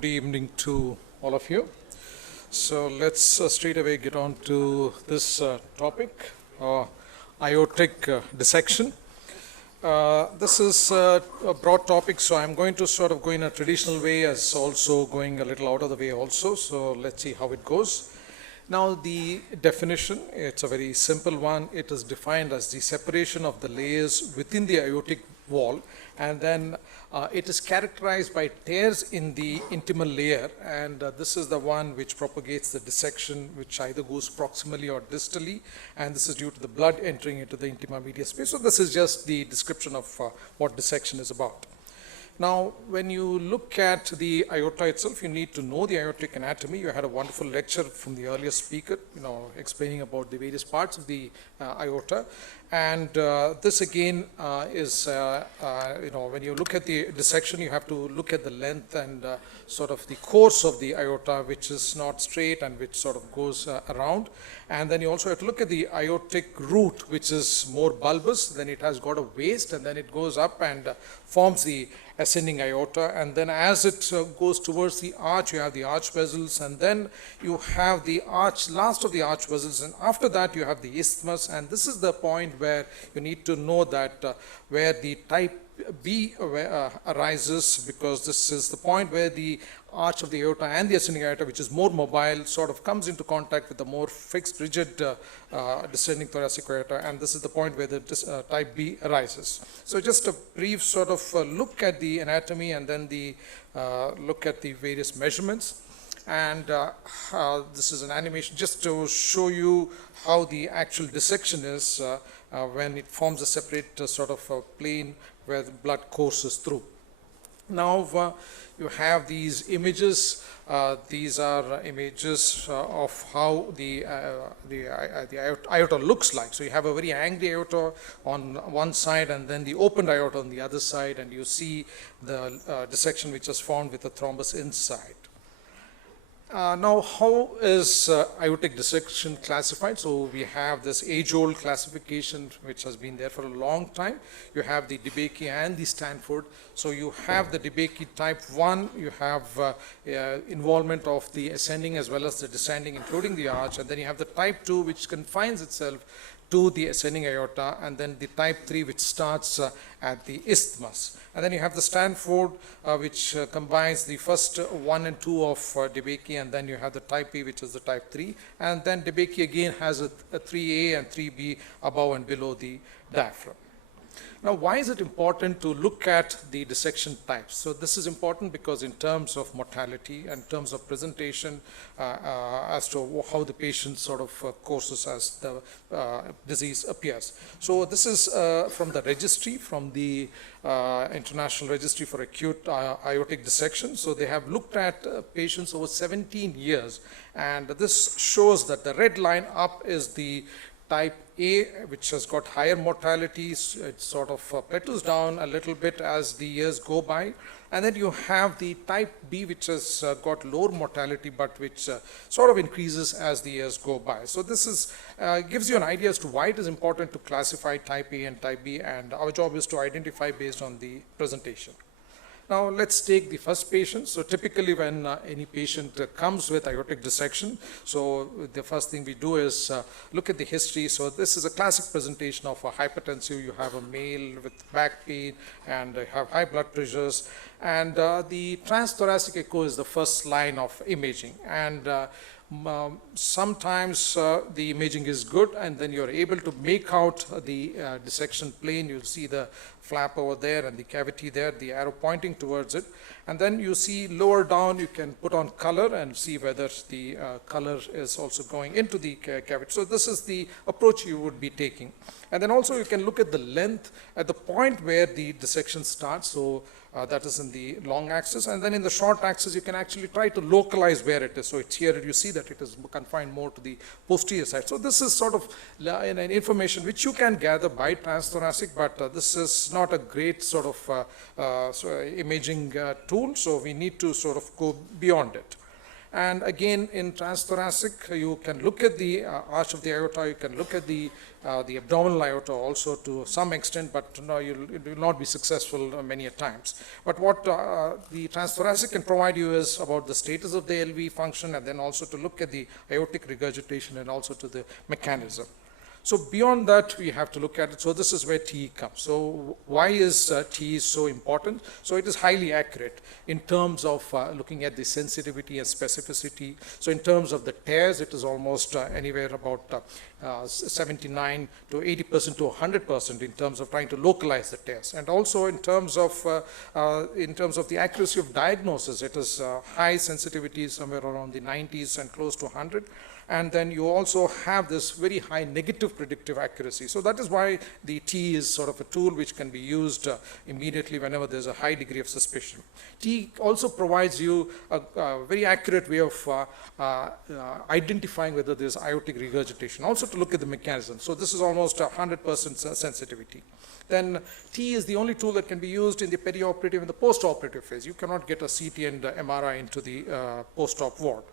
Good evening to all of you. So let's straight away get on to this topic, aortic dissection. This is a broad topic, so I'm going to sort of go in a traditional way as also going a little out of the way also. So let's see how it goes. Now the definition, it's a very simple one. It is defined as the separation of the layers within the aortic wall, and then it is characterized by tears in the intimal layer, and this is the one which propagates the dissection, which either goes proximally or distally, and this is due to the blood entering into the intima media space. So this is just the description of what dissection is about. Now, when you look at the aorta itself, you need to know the aortic anatomy. You had a wonderful lecture from the earlier speaker, explaining about the various parts of the aorta. And this again is, when you look at the dissection, you have to look at the length and sort of the course of the aorta, which is not straight and which sort of goes around. And then you also have to look at the aortic root, which is more bulbous. Then it has got a waist, and then it goes up and forms the ascending aorta, and then as it goes towards the arch, you have the arch vessels, and then you have the arch, last of the arch vessels, and after that you have the isthmus. And this is the point where you need to know that where the type B arises, because this is the point where the arch of the aorta and the ascending aorta, which is more mobile, sort of comes into contact with the more fixed, rigid descending thoracic aorta, and this is the point where the type B arises. So just a brief sort of look at the anatomy, and then the look at the various measurements. And this is an animation just to show you how the actual dissection is when it forms a separate sort of plane where the blood courses through. Now you have these images. These are images of how the aorta looks like. So you have a very angry aorta on one side, and then the opened aorta on the other side, and you see the dissection which is formed with a thrombus inside. Now, how is aortic dissection classified? So we have this age-old classification which has been there for a long time. You have the DeBakey and the Stanford. So you have the DeBakey type 1, you have involvement of the ascending as well as the descending, including the arch, and then you have the type 2 which confines itself to the ascending aorta, and then the type 3 which starts at the isthmus. And then you have the Stanford which combines the first 1 and 2 of DeBakey, and then you have the type A which is the type 3, and then DeBakey again has a 3A and 3B above and below the diaphragm. Now, why is it important to look at the dissection types? So this is important because in terms of mortality and in terms of presentation as to how the patient sort of courses as the disease appears. So this is from the registry, from the International Registry for Acute Aortic Dissection. So they have looked at patients over 17 years, and this shows that the red line up is the type A, which has got higher mortality. It sort of plateaus down a little bit as the years go by. And then you have the type B, which has got lower mortality, but which sort of increases as the years go by. So this is gives you an idea as to why it is important to classify type A and type B, and our job is to identify based on the presentation. Now let's take the first patient. So typically when any patient comes with aortic dissection, so the first thing we do is look at the history. So this is a classic presentation of a hypertensive. You have a male with back pain and have high blood pressures, and the transthoracic echo is the first line of imaging, and sometimes the imaging is good, and then you're able to make out the dissection plane. You'll see the flap over there and the cavity there, the arrow pointing towards it. And then you see lower down, you can put on color and see whether the color is also going into the cavity. So this is the approach you would be taking. And then also you can look at the length at the point where the dissection starts. So that is in the long axis, and then in the short axis you can actually try to localize where it is. So it's here, you see that it is confined more to the posterior side. So this is sort of an information which you can gather by transthoracic, but this is not a great sort of imaging tool, so we need to sort of go beyond it. And again, in transthoracic, you can look at the arch of the aorta, you can look at the abdominal aorta also to some extent, but no, you will not be successful many a times. But what the transthoracic can provide you is about the status of the LV function, and then also to look at the aortic regurgitation and also to the mechanism. So beyond that, we have to look at it. So this is where TE comes. So why is TE so important? So it is highly accurate in terms of looking at the sensitivity and specificity. So in terms of the tears, it is almost anywhere about 79 to 80% to 100% in terms of trying to localize the tears. And also in terms of the accuracy of diagnosis, it is high sensitivity, somewhere around the 90s and close to 100. And then you also have this very high negative predictive accuracy. So that is why the T is sort of a tool which can be used immediately whenever there's a high degree of suspicion. T also provides you a very accurate way of identifying whether there's aortic regurgitation, also to look at the mechanism. So this is almost 100% sensitivity. Then T is the only tool that can be used in the perioperative and the post-operative phase. You cannot get a CT and MRI into the post-op ward.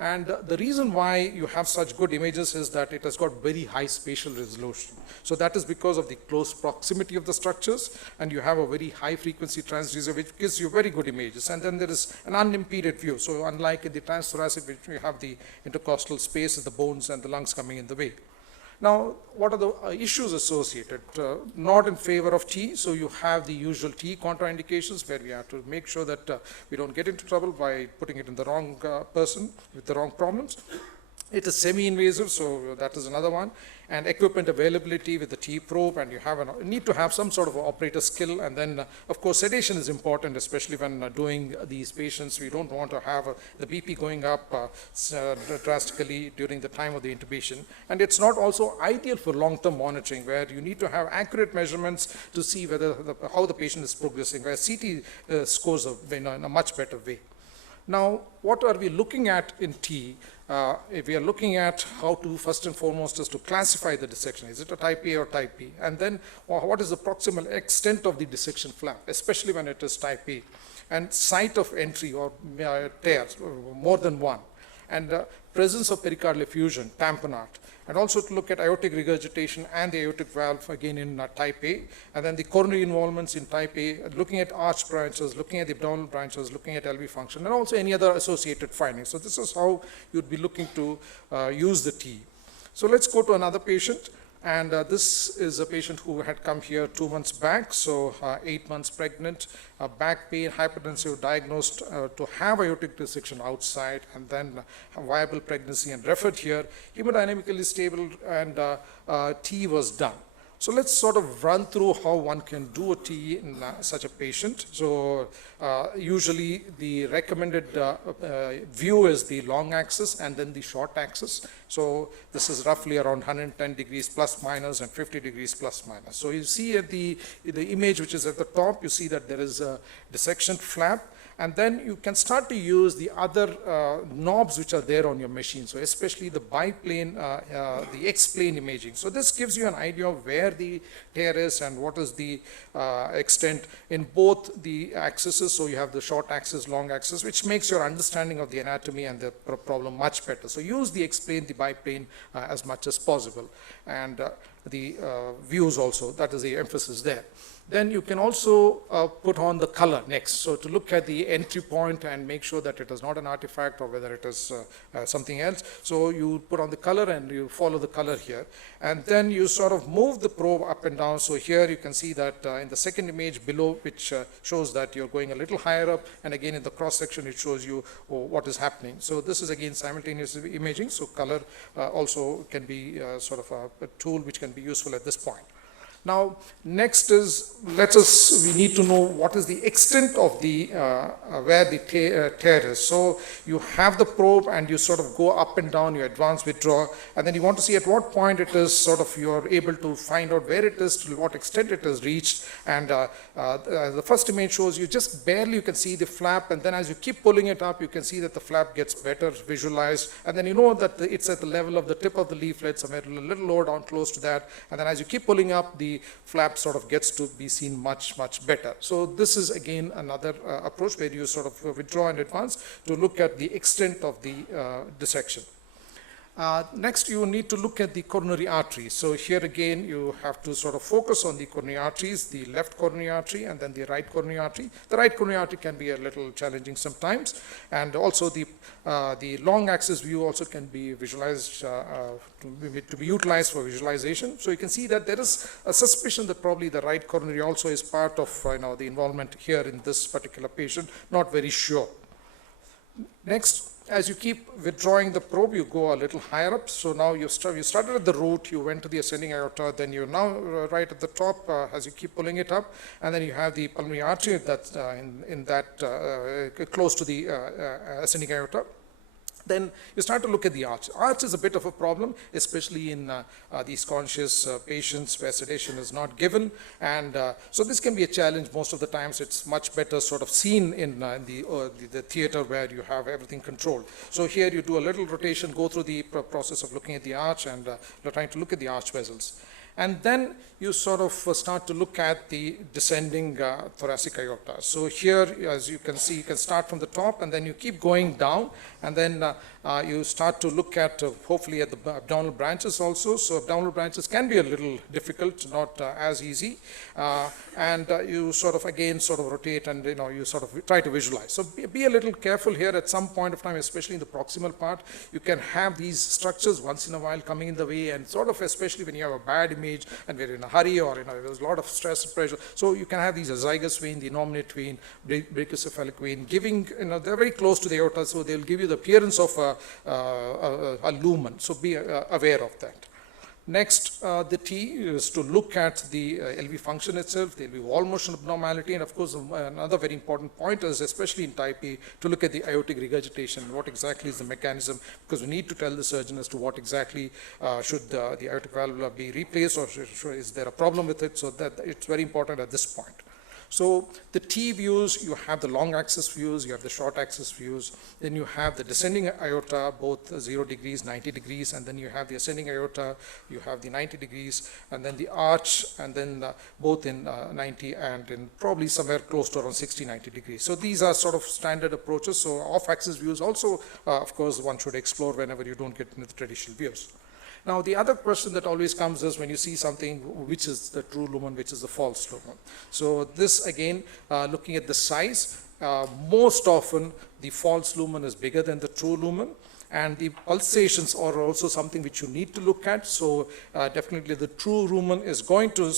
And the reason why you have such good images is that it has got very high spatial resolution. So that is because of the close proximity of the structures, and you have a very high frequency transducer which gives you very good images. And then there is an unimpeded view. So unlike in the transthoracic, which we have the intercostal space, the bones and the lungs coming in the way. Now, what are the issues associated? Not in favor of T, so you have the usual T contraindications where we have to make sure that we don't get into trouble by putting it in the wrong person with the wrong problems. It is semi-invasive, so that is another one. And equipment availability with the T probe, and you need to have some sort of operator skill. And then, of course, sedation is important, especially when doing these patients. We don't want to have the BP going up drastically during the time of the intubation. And it's not also ideal for long-term monitoring, where you need to have accurate measurements to see whether how the patient is progressing, where CT scores in a much better way. Now, what are we looking at in T? If we are looking at how to, first and foremost, is to classify the dissection. Is it a type A or type B? And then what is the proximal extent of the dissection flap, especially when it is type A? And site of entry or tears, more than one. And presence of pericardial effusion, tamponade. And also to look at aortic regurgitation and the aortic valve, again in type A. And then the coronary involvements in type A, looking at arch branches, looking at the abdominal branches, looking at LV function, and also any other associated findings. So this is how you'd be looking to use the T. So let's go to another patient. And this is a patient who had come here 2 months back, so 8 months pregnant, back pain, hypertensive, diagnosed to have aortic dissection outside, and then viable pregnancy, and referred here, hemodynamically stable, and T was done. So let's sort of run through how one can do a T in such a patient. So usually the recommended view is the long axis and then the short axis. So this is roughly around 110 degrees plus minus and 50 degrees plus minus. So you see at the image which is at the top, you see that there is a dissection flap. And then you can start to use the other knobs which are there on your machine. So especially the biplane, the X-plane imaging. So this gives you an idea of where the tear is and what is the extent in both the axes. So you have the short axis, long axis, which makes your understanding of the anatomy and the problem much better. So use the X-plane, the biplane as much as possible. And the views also, that is the emphasis there. Then you can also put on the color next. So to look at the entry point and make sure that it is not an artifact or whether it is something else. So you put on the color and you follow the color here. And then you sort of move the probe up and down. So here you can see that in the second image below, which shows that you're going a little higher up. And again, in the cross section, it shows you what is happening. So this is again simultaneous imaging. So color also can be sort of a tool which can be useful at this point. Now, next is, we need to know what is the extent of the, where the tear is. So you have the probe and you sort of go up and down, you advance, withdraw, and then you want to see at what point it is sort of, you're able to find out where it is, to what extent it is reached. And the first image shows you just barely, you can see the flap, and then as you keep pulling it up, you can see that the flap gets better visualized, and then you know that it's at the level of the tip of the leaflet, somewhere a little lower down close to that, and then as you keep pulling up, the the flap sort of gets to be seen much better. So this is again another approach where you sort of withdraw in advance to look at the extent of the dissection. Next, you need to look at the coronary arteries. So here again, you have to sort of focus on the coronary arteries, the left coronary artery and then the right coronary artery. The right coronary artery can be a little challenging sometimes, and also the long axis view also can be visualized, to be utilized for visualization. So you can see that there is a suspicion that probably the right coronary also is part of the involvement here in this particular patient, not very sure. Next, as you keep withdrawing the probe, you go a little higher up. So now you started at the root, you went to the ascending aorta, then you're now right at the top as you keep pulling it up, and then you have the pulmonary artery that's close to the ascending aorta. Then you start to look at the arch. Arch is a bit of a problem, especially in these conscious patients where sedation is not given. And so this can be a challenge. Most of the times it's much better sort of seen in the theater where you have everything controlled. So here you do a little rotation, go through the process of looking at the arch, and you're trying to look at the arch vessels. And then you sort of start to look at the descending thoracic aorta. So here, as you can see, you can start from the top and then you keep going down, and then you start to look at, hopefully at the abdominal branches also. So abdominal branches can be a little difficult, not as easy. And you sort of, again, sort of rotate and, you sort of try to visualize. So be a little careful here at some point of time, especially in the proximal part. You can have these structures once in a while coming in the way, and sort of, especially when you have a bad image and we're in a hurry, or there's a lot of stress and pressure. So you can have these azygous vein, the innominate vein, brachiocephalic vein, giving, they're very close to the aorta, so they'll give you the appearance of a lumen. So be aware of that. Next, the T is to look at the LV function itself, the LV wall motion abnormality, and of course another very important point is, especially in type A, to look at the aortic regurgitation. What exactly is the mechanism? Because we need to tell the surgeon as to what exactly should the aortic valve be replaced, or is there a problem with it? So that it's very important at this point. So the T views, you have the long axis views, you have the short axis views, then you have the descending aorta, both 0 degrees, 90 degrees, and then you have the ascending aorta, you have the 90 degrees, and then the arch, and then both in 90 and in probably somewhere close to around 60, 90 degrees. So these are sort of standard approaches. So off-axis views also, of course, one should explore whenever you don't get into the traditional views. Now, the other question that always comes is when you see something, which is the true lumen, which is the false lumen. So this, again, looking at the size, most often the false lumen is bigger than the true lumen, and the pulsations are also something which you need to look at. So definitely the true lumen is going to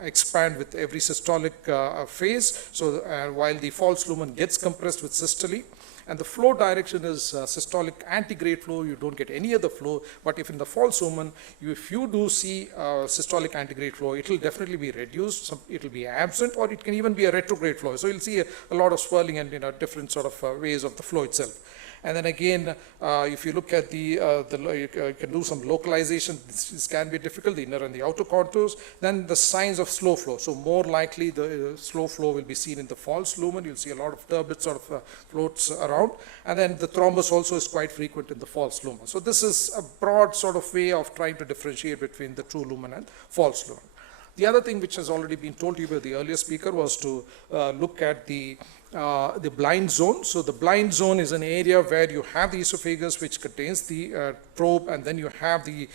expand with every systolic phase, so while the false lumen gets compressed with systole. And the flow direction is systolic antegrade flow. You don't get any other flow, but if in the false lumen, if you do see systolic antegrade flow, it will definitely be reduced, it will be absent, or it can even be a retrograde flow. So you'll see a lot of swirling and different sort of ways of the flow itself. And then again, if you look at you can do some localization. This can be difficult, the inner and the outer contours. Then the signs of slow flow. So more likely the slow flow will be seen in the false lumen. You'll see a lot of turbid sort of floats around. And then the thrombus also is quite frequent in the false lumen. So this is a broad sort of way of trying to differentiate between the true lumen and false lumen. The other thing which has already been told to you by the earlier speaker was to look at the blind zone. So the blind zone is an area where you have the esophagus, which contains the probe, and then you have the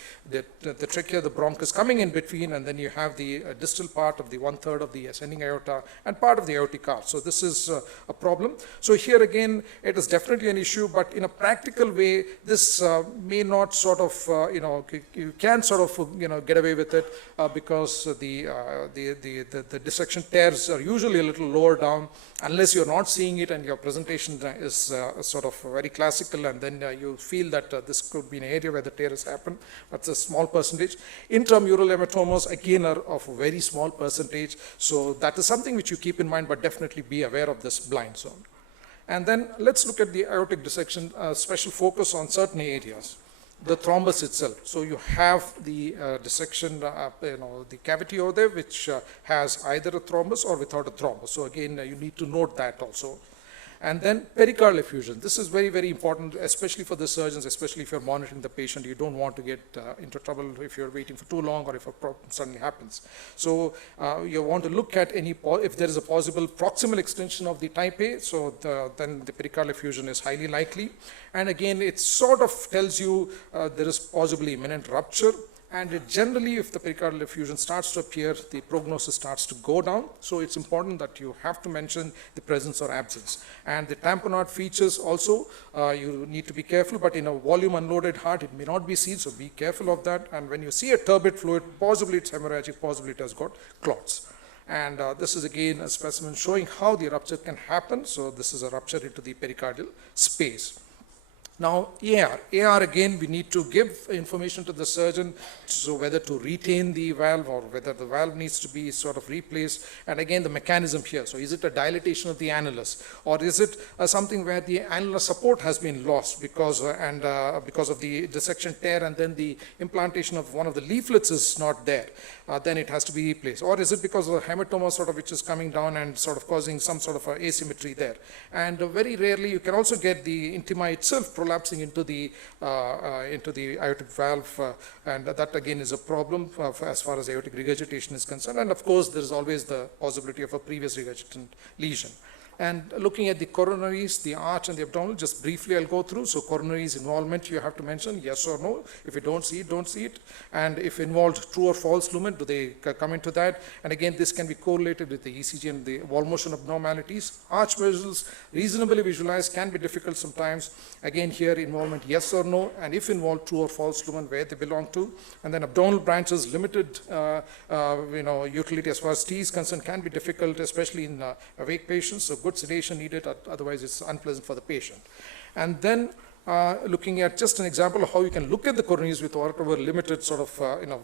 trachea, the bronchus coming in between, and then you have the distal part of the 1/3 of the ascending aorta and part of the aortic arch. So this is a problem. So here again, it is definitely an issue, but in a practical way, this may not sort of, you can sort of, get away with it because the dissection tears are usually a little lower down, unless you're not seeing it and your presentation is sort of very classical, and then you feel that this could be an area where the tear has happened. That's a small percentage. Intramural hematomas, again, are of a very small percentage. So that is something which you keep in mind, but definitely be aware of this blind zone. And then let's look at the aortic dissection, special focus on certain areas. The thrombus itself. So you have the dissection, the cavity over there, which has either a thrombus or without a thrombus. So again, you need to note that also. And then pericardial effusion. This is very, very important, especially for the surgeons, especially if you're monitoring the patient. You don't want to get into trouble if you're waiting for too long or if a problem suddenly happens. So you want to look at if there is a possible proximal extension of the type A, so then the pericardial effusion is highly likely. And again, it sort of tells you there is possibly imminent rupture. And generally, if the pericardial effusion starts to appear, the prognosis starts to go down. So it's important that you have to mention the presence or absence. And the tamponade features also, you need to be careful, but in a volume unloaded heart, it may not be seen, so be careful of that. And when you see a turbid fluid, possibly it's hemorrhagic, possibly it has got clots. And this is again a specimen showing how the rupture can happen. So this is a rupture into the pericardial space. Now, AR again, we need to give information to the surgeon, so whether to retain the valve or whether the valve needs to be sort of replaced. And again, the mechanism here. So is it a dilatation of the annulus, or is it something where the annular support has been lost because of the dissection tear, and then the implantation of one of the leaflets is not there? Then it has to be replaced. Or is it because of the hematoma sort of which is coming down and sort of causing some sort of asymmetry there? And very rarely you can also get the intima itself prolapsing into the aortic valve, and that again is a problem as far as aortic regurgitation is concerned. And of course, there is always the possibility of a previous regurgitant lesion. And looking at the coronaries, the arch and the abdominal, just briefly I'll go through. So coronaries involvement, you have to mention yes or no. If you don't see it, don't see it. And if involved, true or false lumen, do they come into that? And again, this can be correlated with the ECG and the wall motion abnormalities. Arch visuals, reasonably visualized, can be difficult sometimes. Again, here involvement, yes or no. And if involved, true or false lumen, where they belong to. And then abdominal branches, limited utility as far as T is concerned, can be difficult, especially in awake patients. So good sedation needed, otherwise it's unpleasant for the patient. And then looking at just an example of how you can look at the coronaries with whatever limited sort of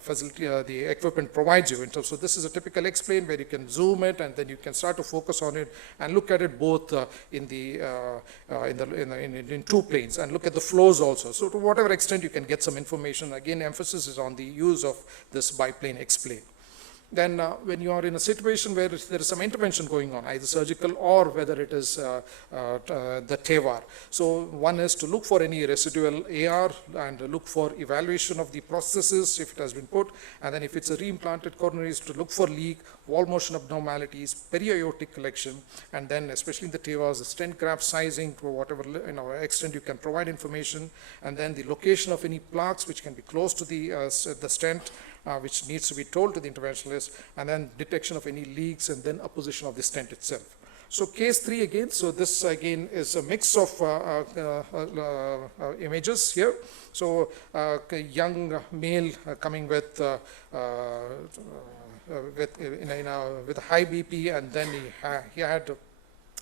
facility the equipment provides you. So this is a typical X-plane where you can zoom it and then you can start to focus on it and look at it both in two planes, and look at the flows also. So to whatever extent you can get some information. Again, emphasis is on the use of this biplane X-plane. Then when you are in a situation where there is some intervention going on, either surgical or whether it is the TEVAR. So one is to look for any residual AR and look for evaluation of the prosthesis if it has been put. And then if it's a reimplanted coronaries, to look for leak, wall motion abnormalities, periaortic collection, and then especially in the TEVARs, the stent graft sizing to whatever extent you can provide information, and then the location of any plaques which can be close to the stent, which needs to be told to the interventionalist, and then detection of any leaks, and then apposition of the stent itself. So case 3 again, so this again is a mix of images here. So a young male coming with a high BP, and then he had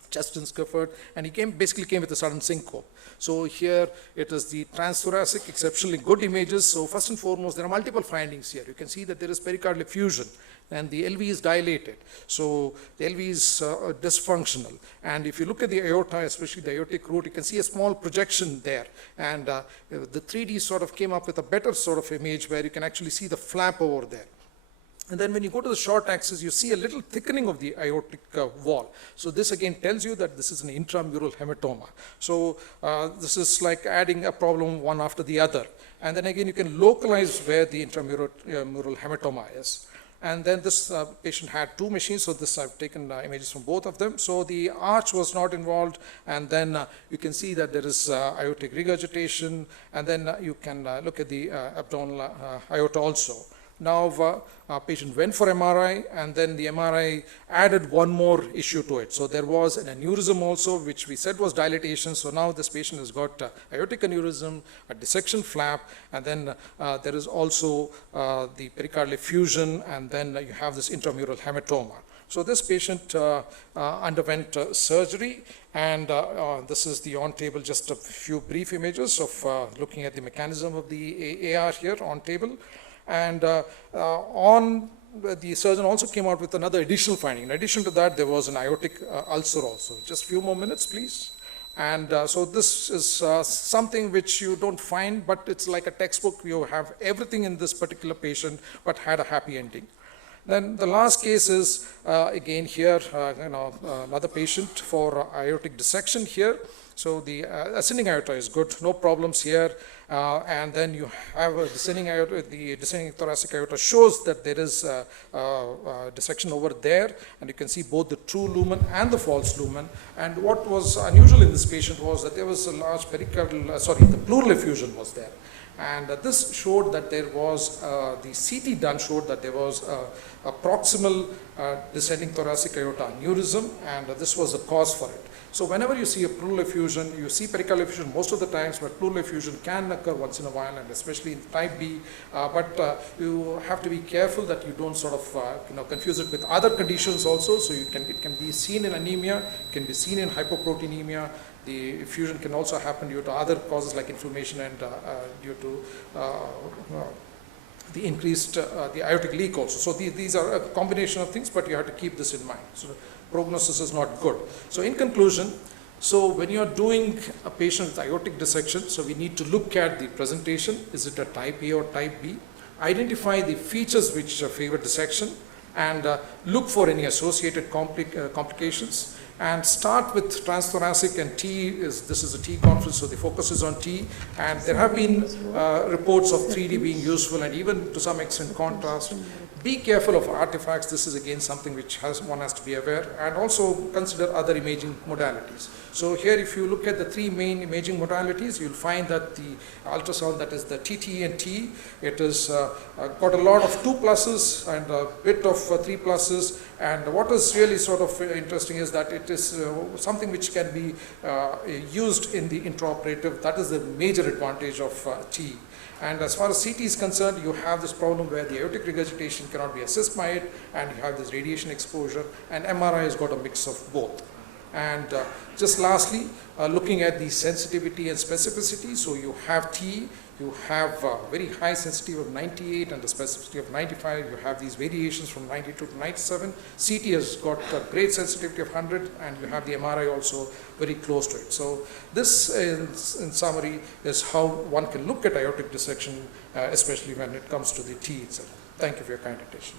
chest discomfort, and he basically came with a sudden syncope. So here it is the transthoracic, exceptionally good images. So first and foremost, there are multiple findings here. You can see that there is pericardial effusion, and the LV is dilated. So the LV is dysfunctional. And if you look at the aorta, especially the aortic root, you can see a small projection there. And the 3D sort of came up with a better sort of image where you can actually see the flap over there. And then when you go to the short axis, you see a little thickening of the aortic wall. So this again tells you that this is an intramural hematoma. So this is like adding a problem one after the other. And then again, you can localize where the intramural hematoma is. And then this patient had 2 machines, so this I've taken images from both of them. So the arch was not involved, and then you can see that there is aortic regurgitation, and then you can look at the abdominal aorta also. Now, patient went for MRI, and then the MRI added one more issue to it. So there was an aneurysm also, which we said was dilatation. So now this patient has got aortic aneurysm, a dissection flap, and then there is also the pericardial effusion, and then you have this intramural hematoma. So this patient underwent surgery, and this is the on table, just a few brief images of looking at the mechanism of the AR here on table. And the surgeon also came out with another additional finding. In addition to that, there was an aortic ulcer also. Just a few more minutes, please. And so this is something which you don't find, but it's like a textbook. You have everything in this particular patient, but had a happy ending. Then the last case is again here, another patient for aortic dissection here. So the ascending aorta is good, no problems here. And then you have a descending aorta, the descending thoracic aorta shows that there is dissection over there, and you can see both the true lumen and the false lumen. And what was unusual in this patient was that there was a large pericardial, the pleural effusion was there. And this showed that there was, the CT done showed that there was a proximal descending thoracic aorta aneurysm, and this was the cause for it. So whenever you see a pleural effusion, you see pericardial effusion most of the times, but pleural effusion can occur once in a while, and especially in type B. But you have to be careful that you don't sort of confuse it with other conditions also. So it can be seen in anemia, it can be seen in hypoproteinemia. The effusion can also happen due to other causes like inflammation and due to the increased the aortic leak also. So these are a combination of things, but you have to keep this in mind. So prognosis is not good. So in conclusion, so when you are doing a patient with aortic dissection, so we need to look at the presentation. Is it a type A or type B? Identify the features which favor dissection, and look for any associated complications. And start with transthoracic, and this is a T conference, so the focus is on T. And there have been reports of 3D being useful, and even to some extent contrast. Be careful of artifacts. This is again something which one has to be aware, and also consider other imaging modalities. So here, if you look at the three main imaging modalities, you'll find that the ultrasound, that is the TT and T, it is got a lot of 2 pluses and a bit of 3 pluses. And what is really sort of interesting is that it is something which can be used in the intraoperative. That is the major advantage of T. And as far as CT is concerned, you have this problem where the aortic regurgitation cannot be assessed by it, and you have this radiation exposure, and MRI has got a mix of both. And just lastly, looking at the sensitivity and specificity, so you have T, you have very high sensitivity of 98 and the specificity of 95. You have these variations from 92 to 97. CT has got a great sensitivity of 100, and you have the MRI also very close to it. So this, in summary, is how one can look at aortic dissection, especially when it comes to the T itself. Thank you for your kind attention.